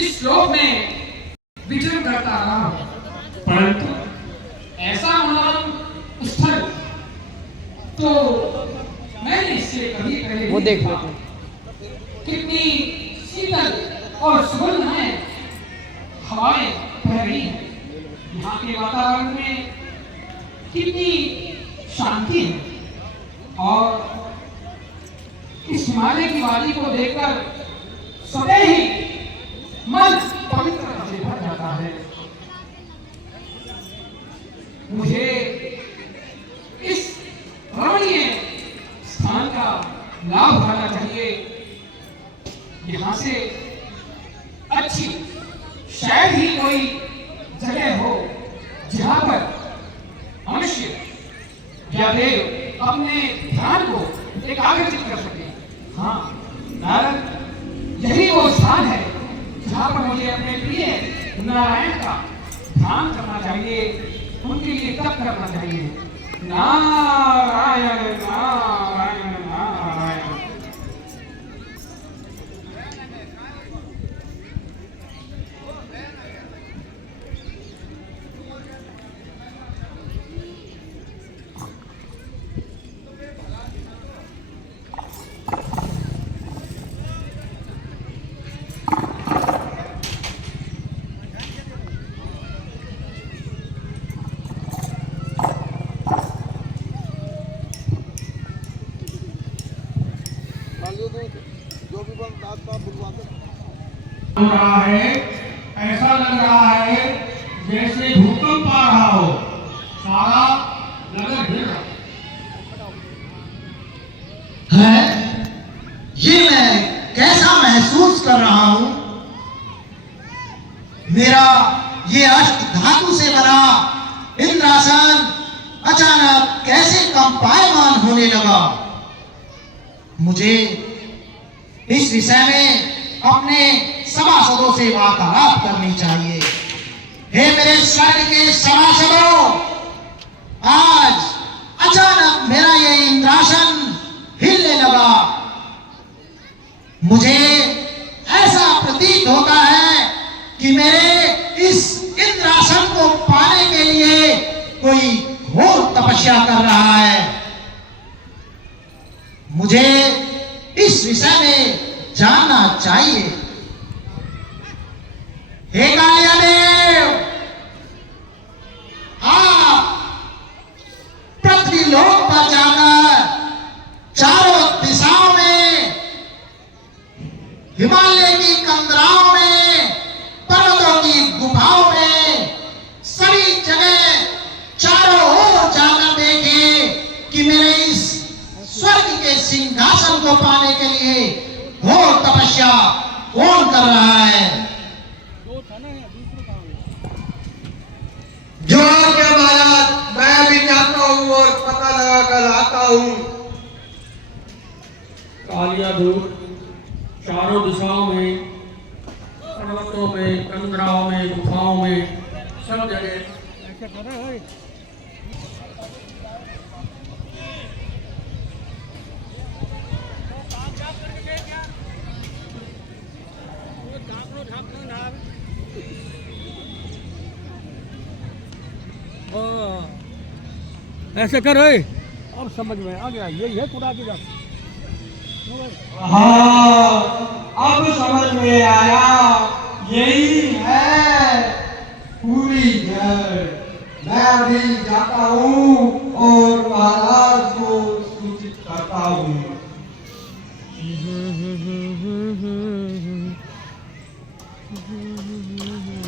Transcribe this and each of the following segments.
इस लोक में विचरण करता रहा, परंतु ऐसा मनोरम स्थल तो मैंने इससे कभी पहले वो देख देखा। कितनी शीतल और सुगंध है, हवाएं बह रही हैं, यहाँ के वातावरण में कितनी शांति है और इस हिमालय की वादी को देखकर स्वतः ही मन पवित्रता से भर जाता है। मुझे इस रमणीय स्थान का लाभ उठाना चाहिए। यहाँ से अच्छी शायद ही कोई जगह हो जहाँ पर मनुष्य या देव अपने ध्यान को एकाग्रचित कर सके। हाँ नारद, यही वो स्थान है जहाँ पर मुझे अपने प्रिय नारायण का ध्यान करना चाहिए, उनके लिए तप करना चाहिए। नारायण नारायण नारायण। हो रहा है, ऐसा लग रहा है जैसे भूकंप आ रहा हो, सारा नगर हिल रहा है। ये मैं कैसा महसूस कर रहा हूं? मेरा ये अष्ट धातु से बना इंद्रासन अचानक कैसे कंपायमान होने लगा। मुझे इस विषय में अपने सभासदों से वार्तालाप करनी चाहिए। हे मेरे स्वर्ग के सभासदों, आज अचानक मेरा ये इंद्रासन हिलने लगा। मुझे ऐसा प्रतीत होता है कि मेरे इस इंद्रासन को पाने के लिए कोई घोर तपस्या कर रहा है। मुझे इस विषय में जानना चाहिए। हे कालिया देव, आप पृथ्वीलोक पर जाकर चारों दिशाओं में, हिमालय की कंदराओं में, पर्वतों की गुफाओं में, सभी जगह चारों ओर जाकर देखें कि मेरे इस स्वर्ग के सिंहासन को पाने के लिए घोर तपस्या कौन कर रहा है। जो के महाराज, मैं भी जाता हूँ और पता लगा कर आता हूँ। कालिया दूत चारों दिशाओं में, पर्वतों में, कंदराओं में, गुफाओं में, सब जगह ऐसे कर रहे, अब समझ में आ गया, यही है खुदा की बात। हाँ, अब समझ में आया, यही है पूरी जड़। मैं अभी जाता हूँ और महाराज को सूचित करता हूँ।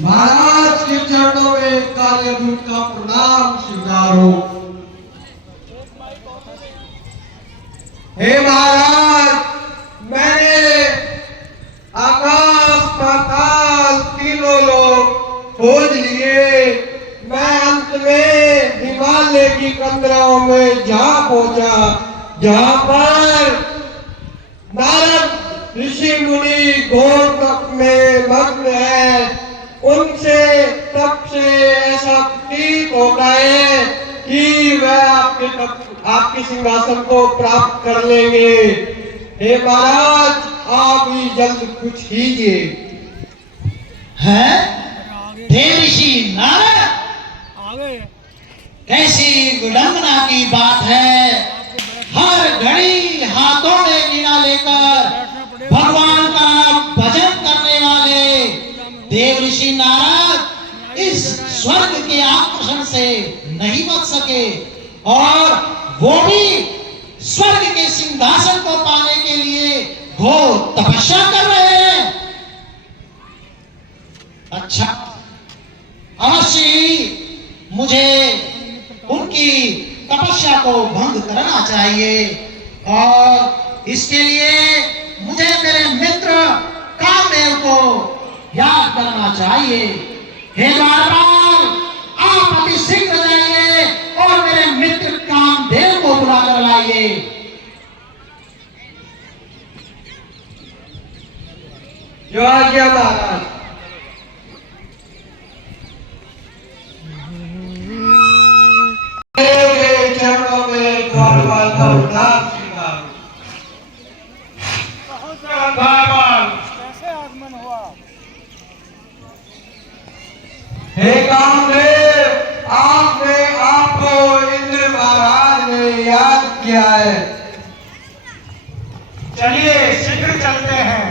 महाराज के चरणों में काले दूत का प्रणाम स्वीकारो। हे महाराज, मैंने आकाश पाताल तीनों लोग खोज लिए। मैं अंत में हिमालय की कंदराओं में जा पहुंचा, जहां पर नारद ऋषि मुनि घोर तप में मग्न है। उनसे तप से ऐसा प्रतीत होता है कि वह आपके सिंहासन को प्राप्त कर लेंगे। हे महाराज, आप ही जल्द कुछ कीजिए। है देवऋषि नारद, आगे कैसी विडंबना की बात है। हर घड़ी हाथों में वीणा लेकर भगवान का भजन करने वाले देवऋषि नारद इस स्वर्ग के आकर्षण से नहीं बच सके और वो भी स्वर्ग के सिंहासन को पाने के लिए घोर तपस्या कर रहे हैं। अच्छा, अवश्य ही मुझे उनकी तपस्या को भंग करना चाहिए और इसके लिए मुझे मेरे मित्र कामदेव को याद करना चाहिए। हे द्वारपाल, आप अति शीघ्र जाइए और मेरे मित्र कामदेव को बुला कर लाइए। जो आज्ञा महाराज। मेरे चरणों में द्वारपाल का प्रणाम स्वीकार। द्वारपाल, कैसे आगमन हुआ? हे कामदेव, आपको इंद्र महाराज ने याद किया है। चलिए शीघ्र चलते हैं।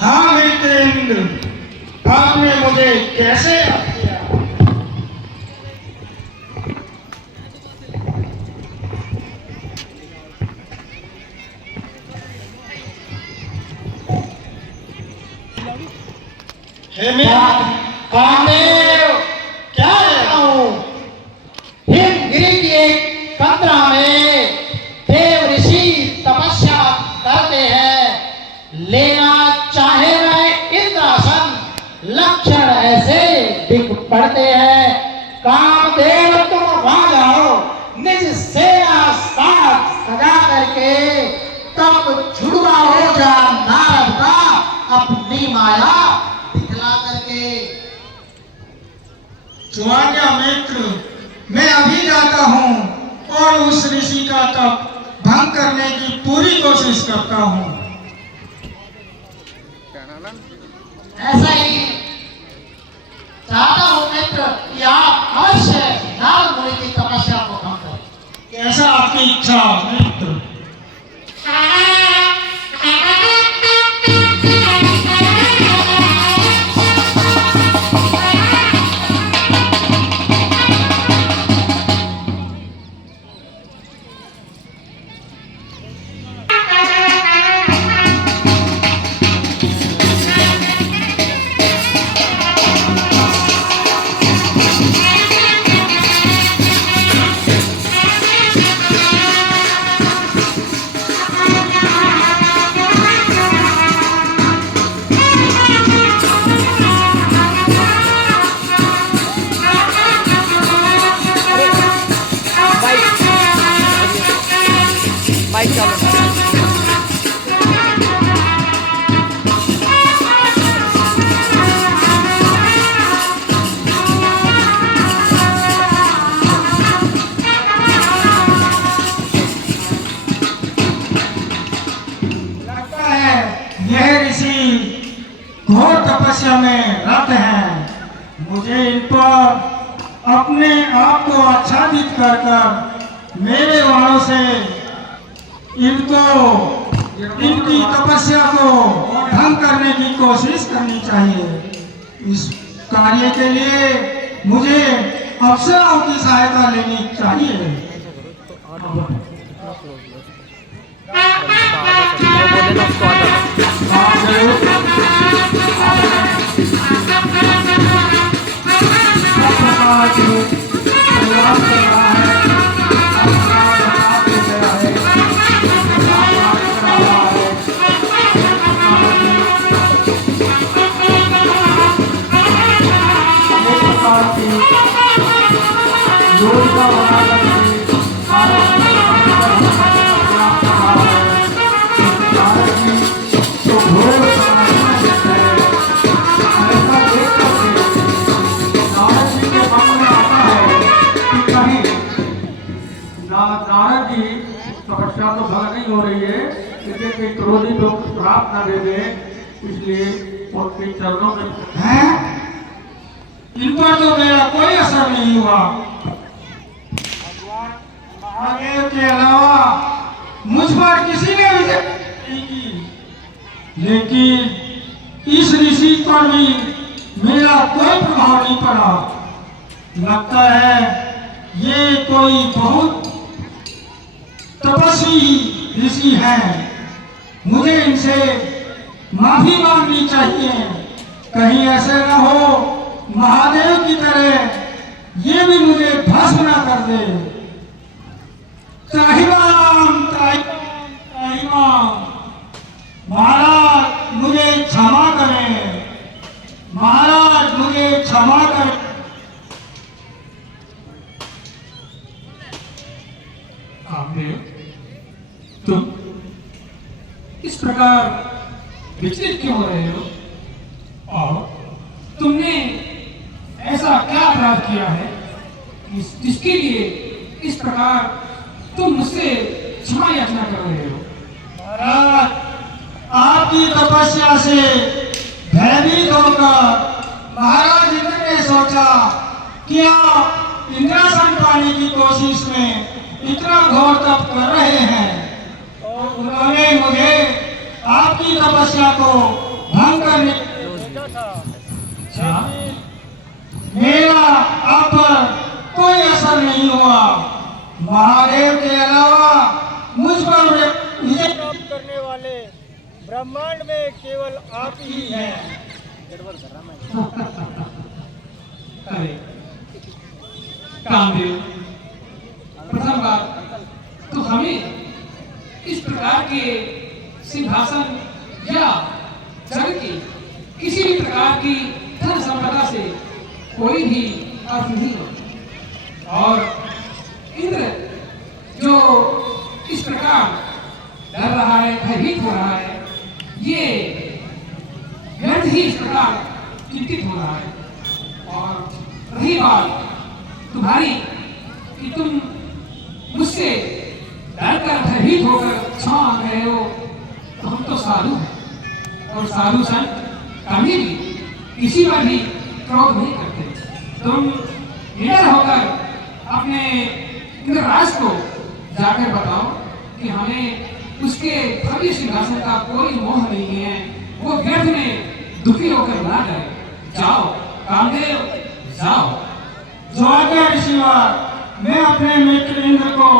हाँ मित्र इंद्र, आपने मुझे कैसे याद किया? हे कामदेव, क्या कहूं? हिमगिरी की एक कंदरा में देव ऋषि तपस्या करते हैं। लेना चाहे वह इंद्रासन, लक्षण ऐसे दिख पड़ते हैं। कामदेव, तुम वहां जाओ, निज सेना साथ सजा करके तब छुड़वा हो जा नारद का अपनी माया दिखला करके। चुआज्ञा मित्र, मैं अभी जाता हूँ और उस ऋषि का तप भंग करने की पूरी कोशिश करता हूँ। ऐसा ही चाहता हूँ मित्र कि आप अवश्य नारद मुनि की तपस्या को भंग करें। कैसा आपकी इच्छा मित्र। घोर तपस्या में रत हैं। मुझे इन पर अपने आप को आच्छादित कर कर मेरे वाणों से इनकी तपस्या को भंग करने की कोशिश करनी चाहिए। इस कार्य के लिए मुझे अप्सराओं की सहायता लेनी चाहिए। तपस्या तो भंग नहीं हो रही है, लेकिन कोई क्रोधी लोग श्राप न दे दे, इसलिए उनके चरणों में हैं? इन पर तो मेरा कोई असर नहीं हुआ। महादेव के अलावा मुझ पर किसी ने विजय नहीं की, लेकिन इस ऋषि पर भी मेरा कोई प्रभाव नहीं पड़ा। लगता है ये कोई बहुत तपस्वी ऋषि हैं। मुझे इनसे माफी मांगनी चाहिए, कहीं ऐसे न हो महादेव की तरह ये भी मुझे भस्म न कर दे। त्राहिमाम त्राहिमाम त्राहिमाम, महाराज मुझे क्षमा करें, महाराज मुझे क्षमा करें। तुम इस प्रकार विचलित क्यों हो रहे हो? और तुमने ऐसा क्या अपराध किया है जिसके लिए इस प्रकार तुम मुझसे क्षमा याचना कर रहे हो? महाराज, आपकी तपस्या से भयभीत होकर महाराज इंद्र ने सोचा कि आप इंद्रासन पाने की कोशिश में इतना घोर तप कर रहे हैं, और उन्होंने मुझे आपकी तपस्या को भंग करने मेरा आप पर कोई असर नहीं हुआ। महादेव के अलावा मुझ पर विजय प्राप्त करने वाले ब्रह्मांड में केवल आप ही हैं। कामदेव, प्रथम बात तो हमें इस प्रकार के सिंहासन या जग की किसी भी प्रकार की धन संपदा से कोई भी अर्थ नहीं होता। और इंद्र जो इस प्रकार डर रहा है, भयभीत हो रहा है, ये व्यर्थ ही इस प्रकार चिंतित हो रहा है। और रही बात तुम्हारी कि तुम मुझसे डरकर भयभीत होकर क्षमा मांग रहे हो, तो हम तो साधु हैं, और साधु संत कभी भी किसी पर भी क्रोध नहीं करते। तुम निडर होकर अपने इंद्रराज को जाकर बताओ कि हमें उसके भव्य सिंहासन का कोई मोह नहीं है, वो व्यर्थ में दुखी होकर ना जाए। जाओ कामदेव, जाओ। जो आज्ञा ऋषिवर, मैं अपने मित्र इंद्र को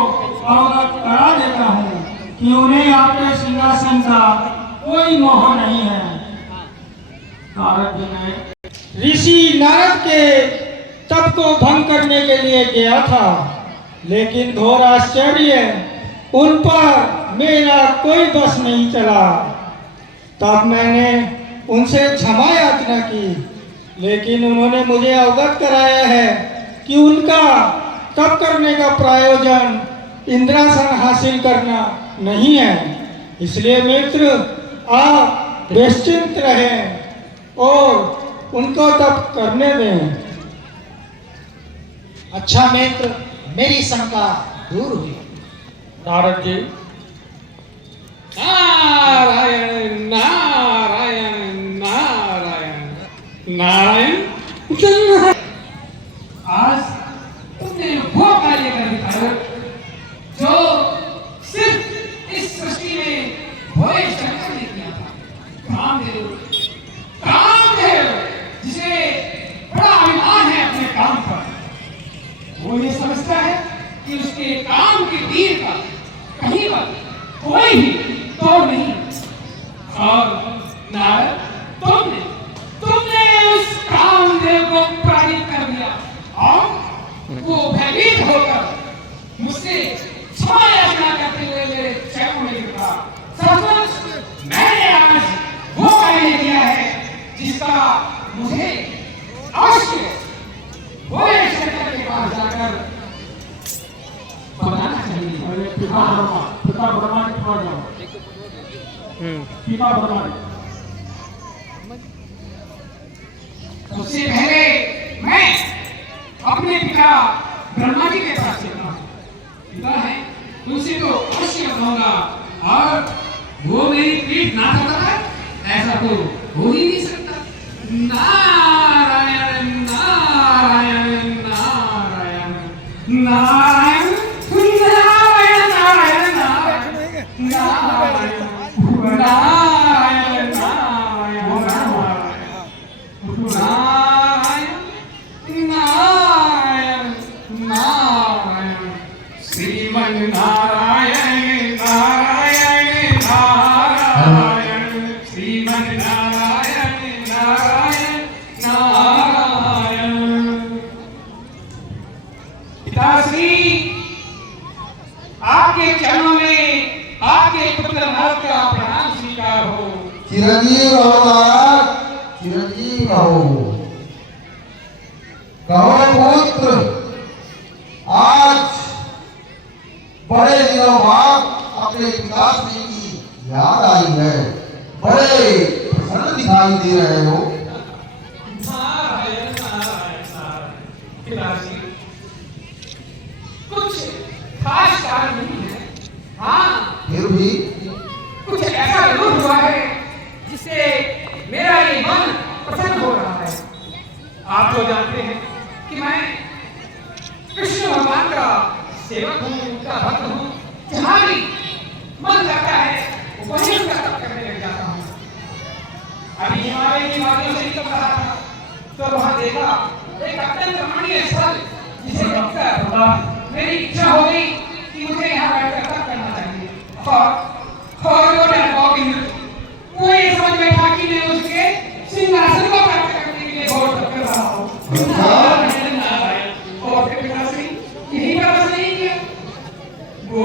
अवगत करा देता हूँ कि उन्हें आपके सिंहासन का कोई मोह नहीं है। नारद जी ने ऋषि नारद के तप को भंग करने के लिए गया था, लेकिन घोर आश्चर्य, उन पर मेरा कोई बस नहीं चला। तब मैंने उनसे क्षमा याचना की, लेकिन उन्होंने मुझे अवगत कराया है कि उनका तप करने का प्रयोजन इंद्रासन हासिल करना नहीं है। इसलिए मित्र, आप निश्चिंत रहें और उनको तप करने दें। अच्छा मित्र, मेरी शंका दूर हुई। नारद जी, नारायण नारायण नारायण नारायण। आज तुमने वो कार्य कर दिखाया जो सिर्फ इस सृष्टि में भोले शंकर ने किया था। कामदेव, कामदेव जिसे बड़ा अभिमान है अपने काम पर, वो ये समझता है कि उसके काम के तीर का कहीं पर कोई भी तोड़ नहीं। और नारद, तुमने उस कामदेव को पराजित कर दिया, और वो भयभीत होकर मुझसे क्षमा याचना करते हुए मेरे चरणों में गिरा। सचमुच मैंने आज वो कार्य किया है जिसका मुझे अवश्य भोले शंकर के पास जाकर बताना चाहिए। अरे पिता ब्रह्मा के पास जाओ। पिता ब्रह्मा, उससे पहले मैं अपने पिता ब्रह्मा जी के पास चलता हूँ। पिता है उनसे तो अवश्य बताऊंगा। और वो मेरी पीठ ना थपथपाए ऐसा तो हो ही नहीं सकता। नारायण नारायण नारायण नारायण नारायण नारायण नारायण नारायण नारायण नारायण श्रीमन नारायण नारायण नारायण श्रीमन नारायण नारायण नारायण। पिताश्री आपके चरणों में आपके पुत्र नाथ का प्रणाम स्वीकार हो। चिरंजीव रहो महाराज, चिरंजीव रहो। कहो पुत्र, आज बड़े दिनों बाद अपने पिताश्री की याद आई है, बड़े प्रसन्न दिखाई दे रहे हो। नारायण नारायण नारायण। पिताश्री कुछ खास कारण नहीं है, हाँ फिर भी कुछ ऐसा जरूर हुआ है जिससे मेरा ये मन प्रसन्न हो रहा है। आप तो जानते हैं कि मैं कृष्ण भगवान का सेवक हूँ, उनका भक्त हूँ। जहाँ भी मन करता है वहीं उनका तप करने लग जाता हूँ। अभी हिमालय की वादियों से निकल रहा था तो वहाँ देखा एक अत्यंत रमणीय स्थल जिसे देखकर मेरी इच्छा हो गई कि मुझे यहाँ बैठकर तप करना चाहिए। और वो डरपोक वो ये समझ बैठा कि मैं उसके सिंहासन को प्राप्त करने के लिए घोर तप कर रहा हूँ। नारायण नारायण। और फिर पिताश्री यही पर बस नहीं किया, वो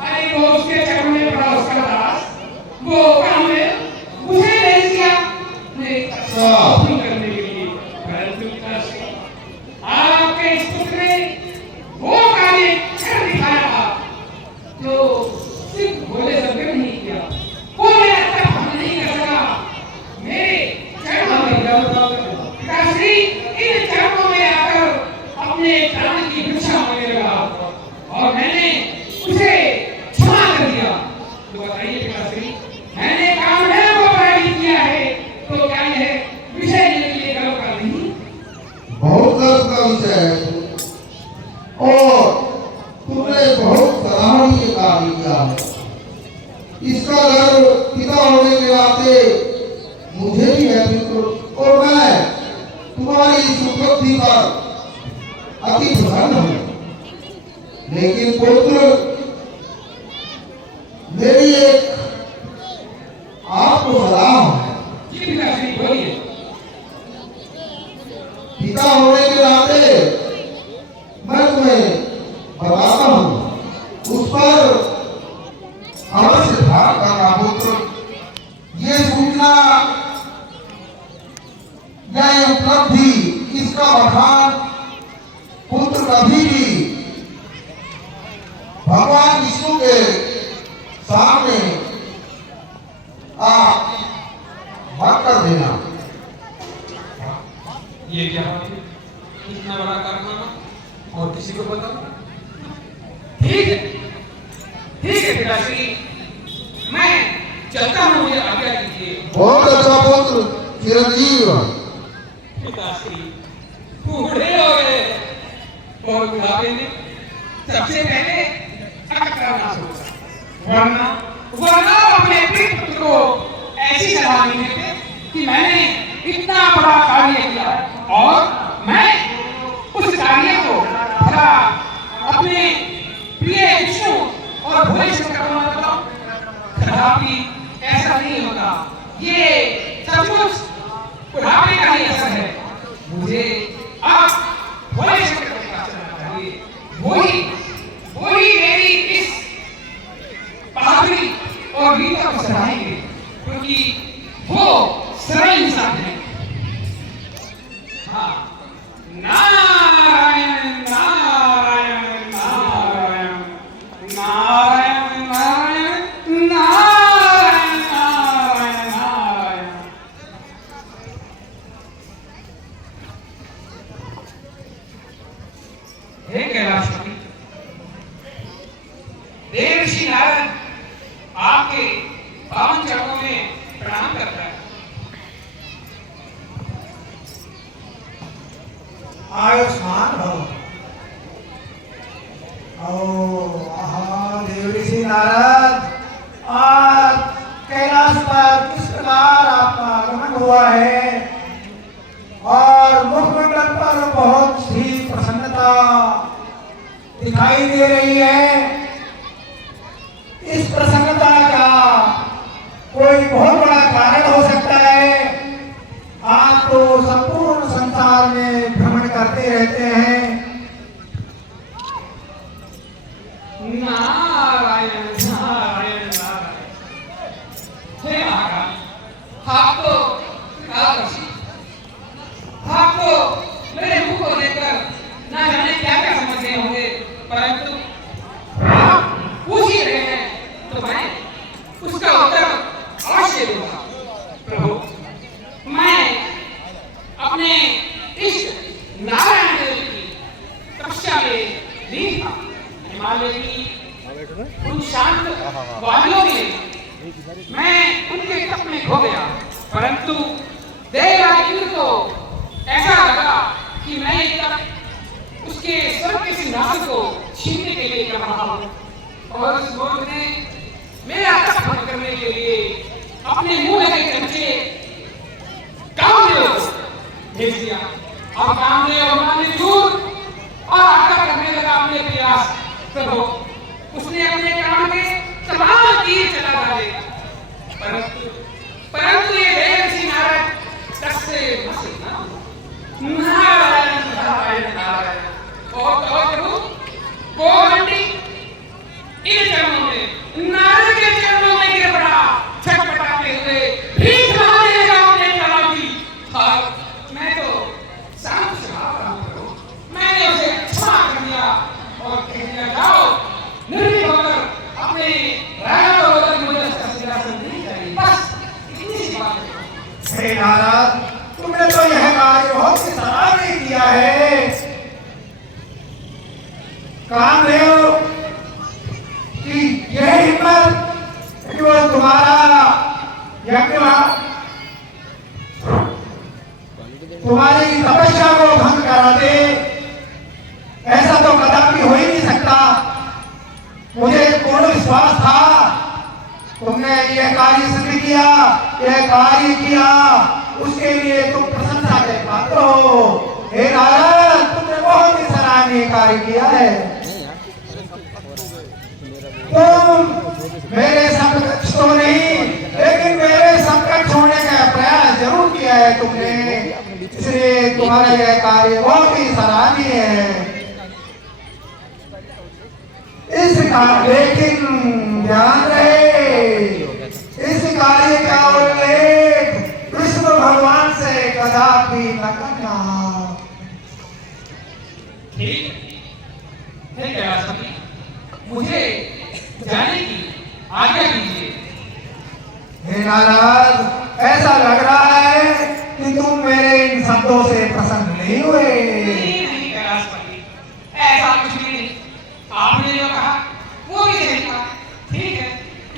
अरे वो उसके चरणों में पड़ा उसका दास, वो काम में मुझे भेज दिया करने के लिए। परंतु पिताश्री आपके इस पुत्र ने वो कार्य कर दिखाया जो सिर्फ बोले सबके नहीं किया। वो मेरा तप नहीं कर सका। मेरे चरणों में पिताश्री इन चरणों में आकर अपने प्राण की भिक्षा मांगने लगा और मैंने उसे क्षमा कर दिया। तो बताइए पिताश्री, मैंने कामधेनु को पराजित किया है तो क्या यह विषय मेरे लिए गर्व का नहीं? बहुत गर्व का विषय है और तुमने बहुत सराहनीय कार्य किया है। इसका गर्व पिता होने के नाते मुझे भी है मित्र, और मैं तुम्हारी इस उपलब्धि पर अति प्रसन्न हूँ। लेकिन पुत्र, मेरी एक आपको सलाह है। जी पिताश्री बोलिए। पिता होने के नाते मैं तुम्हें बताता हूँ, उस पर अवश्य ध्यान करना पुत्र। ये सूचना या ये उपलब्धि, इसका बखान पुत्र कभी भी भगवान विष्णु के सामने आप मत कर देना। ये क्या बात है? इतना बड़ा कारनामा और किसी को बताओ? ठीक है पिताश्री, मैं चलता हूँ, मुझे आज्ञा दीजिए। बहुत अच्छा पुत्र, चिरंजीव। पिताश्री बूढ़े हो गए और बुढ़ापे में सबसे पहले अटक करना सोचा, वरना अपने प्रिय पुत्र को ऐसी सलाह नहीं देते कि मैंने इतना बड़ा कार्य किया और मैं उस कार्य को भला अपने प्रिय विष्णु और भोले शंकर को ना बताऊं। कदापि ऐसा नहीं होगा। ये सचमुच बुढ़ापे का ही असर है। मुझे अब भोले शंकर के पास चलना चाहिए। वही मेरी इस बहादुरी और वीरता को सराहेंगे, क्योंकि वो सरल इंसान है। हाँ, नारायण नारायण नारायण नारायण नारायण नारायण नारायण नारायण। हे कैलाशपति, पावन चरणों में प्रणाम करता है। आयुष्मान भव। देव ऋषि नारद, आज कैलाश पर किस प्रकार आपका आगमन हुआ है और मुखमंडल पर बहुत ही प्रसन्नता दिखाई दे रही है। इस प्रसन्नता का कोई बहुत बड़ा कारण हो सकता है। आप तो संपूर्ण संसार में भ्रमण करते रहते हैं। नारायण नारायण नारायण। हे महाराज, आपको आपको मेरे मुख को देखकर ना जाने क्या क्या समझते होंगे, परंतु आप पूछ ही रहे हैं तो मैं उसका उत्तर अवश्य दूंगा। प्रभु, मैं अपने इष्ट नारायण देव की तपस्या में लीन था। हिमालय की उन शांत वादियों में मैं उनके तप में खो गया, परंतु देर रात इंद्र को ऐसा लगा कि मैं तब उसके स्वर्ग के सिंहासन को छीनने के लिए कर रहा हूँ, और उस मूर्ख ने मेरा तप भंग करने के लिए अपने मुंह लगे चमचे कामदेव को भेज दिया। और कामदेव हमारे दूर और आकर करने लगा अपने प्रयास। प्रभु, उसने अपने प्राण में तमाम तीर चला डाले, परंतु ये देव ऋषि नारद तक से बचे ना। नारायण नारायण नारायण। और प्रभु, गोवंडी इन चरणों में, नारद के चरणों में गिर पड़ा, छटपटाते हुए भीख मांगने लगा अपने प्राणों की। और मैं तो शांत स्वभाव का हूं, मैंने उसे क्षमा कर दिया और कह दिया, जाओ निर्भीक होकर अपने राजा को होकर मुझे उसका सिंहासन नहीं चाहिए। बस इतनी सी बात है। हे नारद, तुमने तो यह कार्य बहुत ही सराहनीय किया है। कामदेव की यह हिम्मत केवल तुम्हारा यज्ञ, तुम्हारी तपस्या को भंग करा दे, ऐसा तो कदापि हो ही नहीं सकता। मुझे पूर्ण विश्वास था तुमने यह कार्य सिद्ध किया, यह कार्य किया, उसके लिए तुम प्रशंसा के पात्र हो। हे नारद, तुमने बहुत ही सराहनीय कार्य किया है। तुम मेरे संकट तो नहीं, लेकिन मेरे संकट छोड़ने का प्रयास जरूर किया है तुमने, इसलिए तुम्हारा यह कार्य बहुत ही सराहनीय है। लेकिन ध्यान रहे, इस कार्य का उल्लेख विष्णु भगवान से कदापि न करना। ठीक है कैलाशपति, मुझे जाने की आज्ञा कीजिए। हे नारद, ऐसा लग रहा है कि तुम मेरे इन शब्दों से प्रसन्न नहीं हुए। नहीं कैलाशपति, ऐसा कुछ भी नहीं। आपने जो कहा वो भी सही था। ठीक है,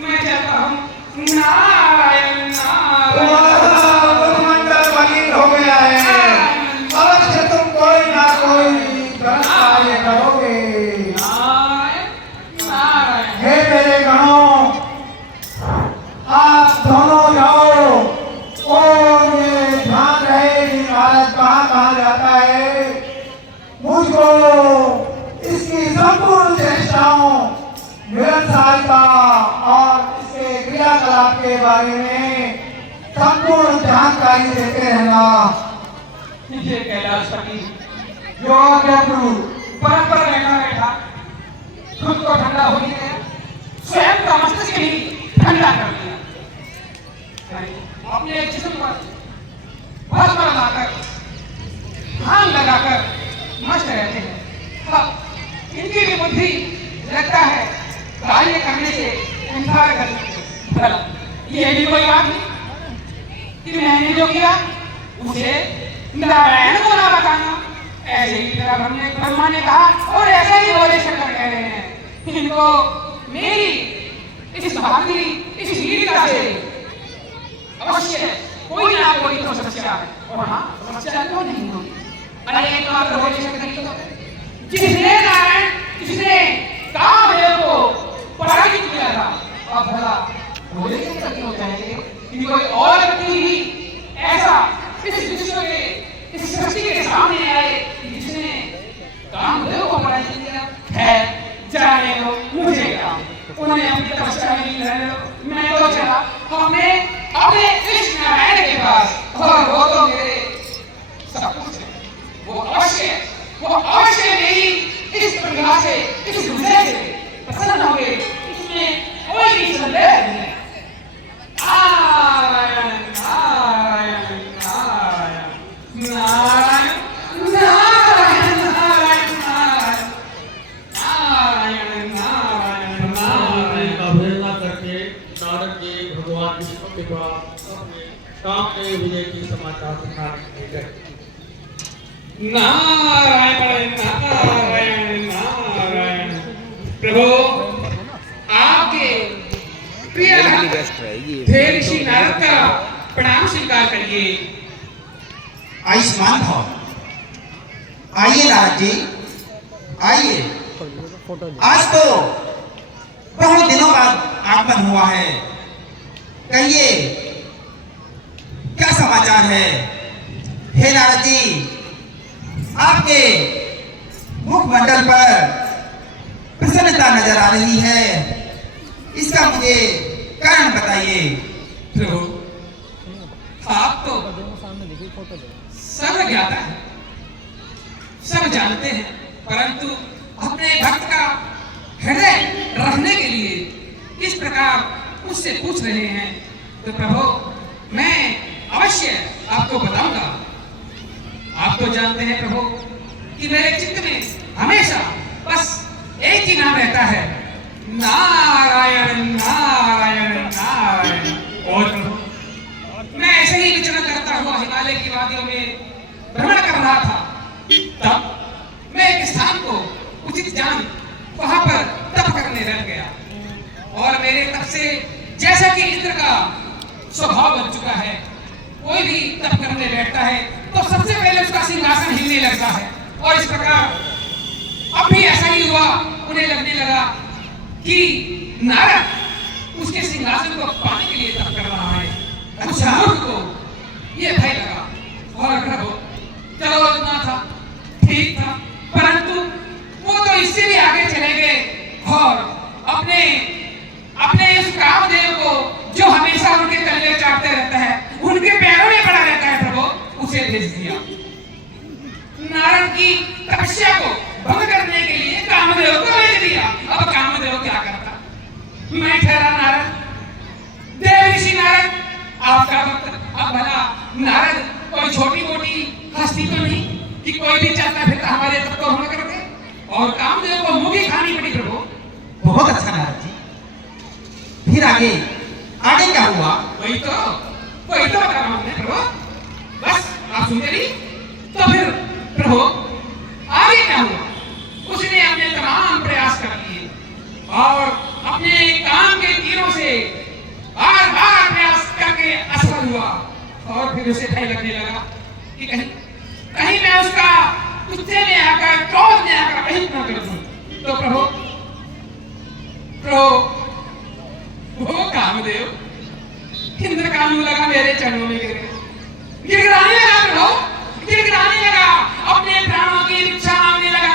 मैं चलता हूँ। नारायण नारायण। तुम्हारा मुखमंडल मलिन हो गया है, अवश्य तुम कोई ना कोई गलत कार्य करोगे। नारायण नारायण। हे मेरे गणों, आप दोनों जाओ और ये ध्यान रहे कि नारद कहाँ कहाँ जाता है। मुझको इसकी संपूर्ण चेष्टाओं, निरंतरता और इसके क्रियाकलाप के बारे में संपूर्ण जानकारी देते रहना। ये कैलाशपति जो आज्ञा प्रभु। परंपर बैठा खुद को ठंडा हो ही गया, स्वयं का मस्तिष्क ही ठंडा कर दिया। अपने जिस्म पर भस्म लगाकर, ध्यान लगाकर मस्त रहते हैं। इनकी भी बुद्धि लगता है कार्य करने से इनकार कर। ये भी कोई बात नहीं कि मैंने जो किया उसे नारायण को ना बताना। ऐसे ही ब्रह्मा ने कहा और ऐसा ही बोले शंकर कह रहे हैं। इनको मेरी इस भागीरथी, इस गंभीरता से अवश्य कोई ना कोई तो समस्या है, और हाँ समस्या क्यों नहीं होगी। अरे एक मात्र हो जिसने नारायण जिसने कामदेव को पराजित किया था, अब भला बोले के प्रति हो जाएंगे कि कोई और व्यक्ति ही ऐसा इस विश्व के इस सृष्टि के सामने आए जिसने कामदेव को पराजित किया है। जाने दो मुझे क्या, उन्हें अपनी तपस्या में रहने दो, मैं तो चला हमने अपने इस नारायण के पास, और वो तो मेरे सब कुछ है। वो अवश्य मेरी इस प्रकार से इस विजय से प्रसन्न होंगे, इसमें कोई भी संदेह नहीं है। नारायण नारायण नारायण नारायण नारायण नारायण नारायण नारायण नारायण का अवहेलना करके नारद जी भगवान विष्णु के पास अपने कामदेव विजय की समाचार सुनाने गए। नारायण नारायण नारायण। प्रभु आपके प्रिय थे ऋषि नारद का प्रणाम स्वीकार करिए। आयुष्मान भव। आइए नारद जी, आइए। आज तो बहुत दिनों बाद आगमन हुआ है, कहिए क्या समाचार है। हे नारद जी, आपके मुखमंडल पर प्रसन्नता नजर आ रही है, इसका मुझे कारण बताइए। प्रभु आप तो सब ज्ञाता है, सब जानते हैं, परंतु अपने भक्त का हृदय रखने के लिए इस प्रकार मुझसे पूछ रहे हैं, तो प्रभु मैं अवश्य आपको बताऊंगा। आप तो जानते हैं प्रभु कि मेरे चित्त में हमेशा बस एक ही नाम रहता है, नारायण नारायण नारायण। और प्रभु मैं ऐसे ही विचरण करता हुआ हिमालय की वादियों में भ्रमण कर रहा था, तब मैं एक स्थान को उचित जान वहां पर तप करने लग गया, और मेरे तप से जैसा कि इंद्र का स्वभाव बन चुका है, कोई भी तप करने बैठता है तो सबसे पहले उसका सिंहासन हिलने लगता है, और इस प्रकार अब भी ऐसा ही हुआ। उन्हें लगने लगा कि नारद उसके सिंहासन को पाने के लिए तप कर रहा है। उस मूर्ख को ये भय लगा, और प्रभु चलो इतना था, ठीक था, परंतु वो तो इससे भी आगे चले गए और अपने इस कामदेव को जो हमेशा उनके तलवे चाटते रहता है, उनके पैरों में पड़ा रहता है, प्रभु उसे भेज दिया। नारद की तपस्या को भंग करने के लिए कामदेव को भेज दिया। अब कामदेव क्या करता? मैं ठहरा नारद, देव ऋषि नारद, आपका भक्त। अब भला नारद कोई छोटी मोटी हस्ती तो नहीं कि कोई भी चाहता फिर हमारे तप को भंग कर दे, और कामदेव को मुंह खानी पड़ी। प्रभु बहुत अच्छा नारद जी, फिर आगे क्या हुआ? वही तो बता रहा हूं मैं प्रभु, बस आप सुनते नहीं। तो फिर प्रभु आगे क्या हुआ? उसने अपने तमाम प्रयास कर लिए और अपने काम के तीरों से बार बार प्रयास करके असफल हुआ, और फिर उसे भय लगने लगा कि कहीं मैं उसका गुस्से में आकर, क्रोध में आकर अहित न कर दूं। तो प्रभु वो कामदेव इंद्र का मुंह लगा मेरे चरणों में गिड़गिड़ाने लगा। प्रभु गिड़गिड़ाने लगा, अपने प्राणों की भिक्षा मांगने लगा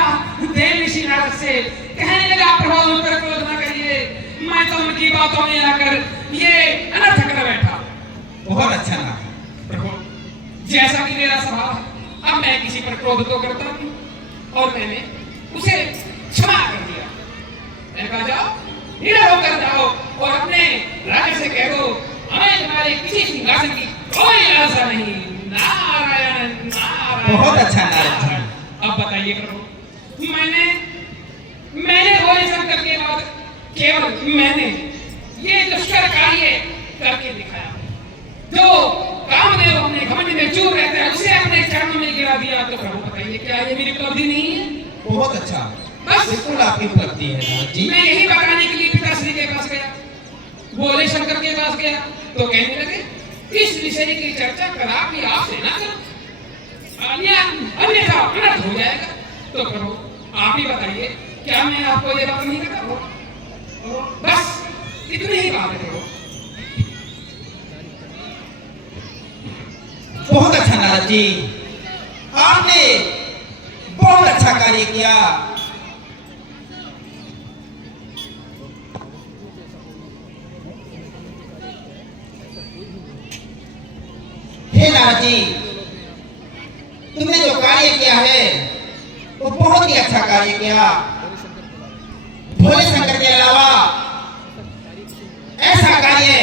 देव ऋषि नारद से, कहने लगा प्रभु उन पर क्रोध न करिए, मैं तो उनकी बातों में आकर ये अनर्थ कर बैठा। बहुत अच्छा नाम प्रभु जैसा कि मेरा स्वभाव है, अब मैं किसी पर क्रोध तो करता हूँ, और मैंने उसे क्षमा कर दिया। मैंने कहा जाओ, निडर होकर जाओ और अपने राजा से कह दो हमें तुम्हारे किसी सिंहासन की कोई लालसा नहीं। नारायण नारायण। बहुत अच्छा नारद जी। अब बताइए प्रभु, मैंने रोए संकट के बाद केवल मैंने ये दुष्कर कार्य करके दिखाया, जो कामदेव अपने घमंड में चूर रहते हैं उसे अपने चरणों में गिरा दिया। तो प्रभु बताइए क्या ये मेरी उपलब्धि नहीं है? बहुत अच्छा, बस बिल्कुल आपकी उपलब्धि है नारद जी। मैं यही बताने के लिए पिताश्री के पास गया। बोले शंकर के पास गया तो कहने लगे इस विषय की चर्चा कदापि आपसे ना करो, अन्यथा अनर्थ हो जाएगा। तो प्रभु आप ही बताइए, क्या मैं आपको ये बात नहीं करता? बस इतनी ही बात है प्रभु। बहुत अच्छा नारद जी, आपने बहुत अच्छा कार्य किया। हे नारद जी, तुमने जो कार्य किया है वो बहुत ही अच्छा कार्य किया। भोले शंकर के अलावा ऐसा कार्य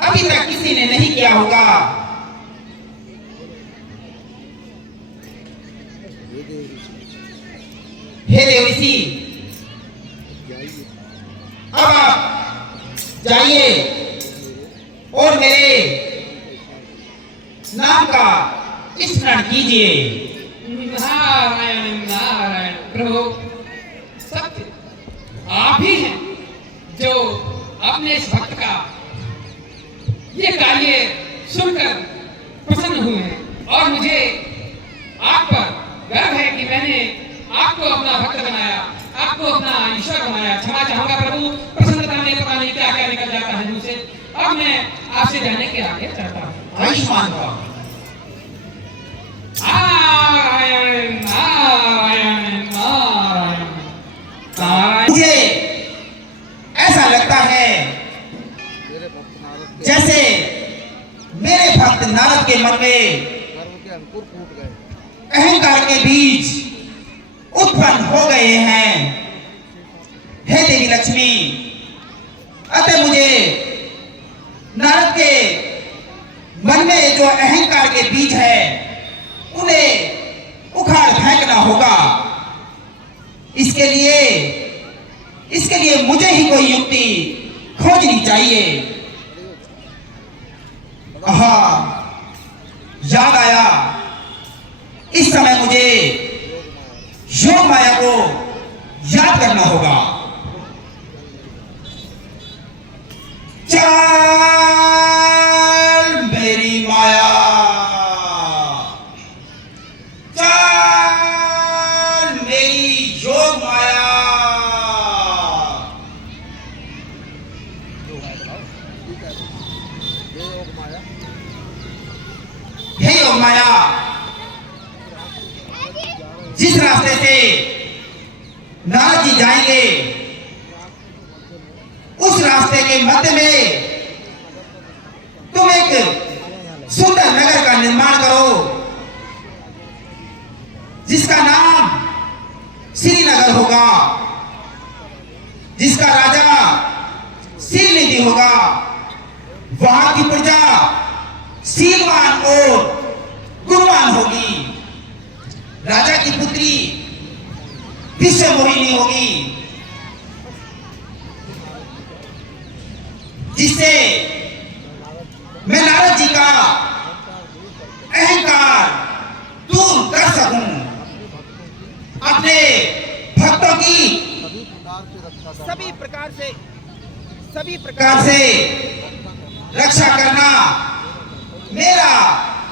अभी तक किसी ने नहीं किया होगा। हे देव ऋषि, अब आप जाइए और मेरे नाम का स्मरण कीजिए। नारायण नारायण प्रभु, सत्य आप ही हैं जो अपने इस भक्त का ये कार्य सुनकर प्रसन्न हुए हैं, और मुझे आप पर गर्व है कि मैंने आपको अपना भक्त बनाया, आपको अपना ईश्वर बनाया। क्षमा चाहूंगा प्रभु, प्रसन्नता में पता नहीं क्या क्या निकल जाता है मुंह से। अब मैं आपसे जाने के आगे चाहता हूँ। आयुष्मान भव। नारायण नारायण नारायण नारायण। मुझे ऐसा लगता है जैसे मेरे भक्त नारद के मन में अहंकार के बीज उत्पन्न हो गए हैं। हे देवी लक्ष्मी, अतः मुझे नारद के मन में जो अहंकार के बीज है उन्हें उखाड़ फेंकना होगा। इसके लिए मुझे ही कोई युक्ति खोजनी चाहिए। याद आया, इस समय मुझे योग माया को याद करना होगा। चल मेरी माया, चल मेरी योग माया। हे योग माया, जिस रास्ते से नारद जी जाएंगे उस रास्ते के मध्य में तुम एक सुंदर नगर का निर्माण करो, जिसका नाम श्रीनगर होगा, जिसका राजा श्रीनिधि होगा। वहां की प्रजा शीलवान और गुणवान होगी। राजा की पुत्री विश्व मोहिनी होगी, जिससे मैं नारद जी का अहंकार दूर कर सकूं, अपने भक्तों की सभी प्रकार से रक्षा करना मेरा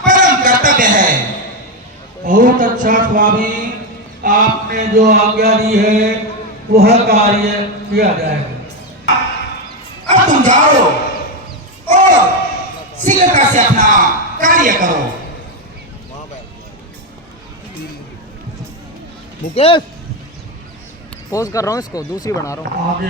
परम कर्तव्य है। बहुत अच्छा स्वामी, आपने जो आज्ञा दी है वह कार्य किया जाएगा। अब तुम जाओ और शीघ्रता से अपना कार्य करो। मुकेश पोज कर रहा हूँ, इसको दूसरी बना रहा हूँ। आगे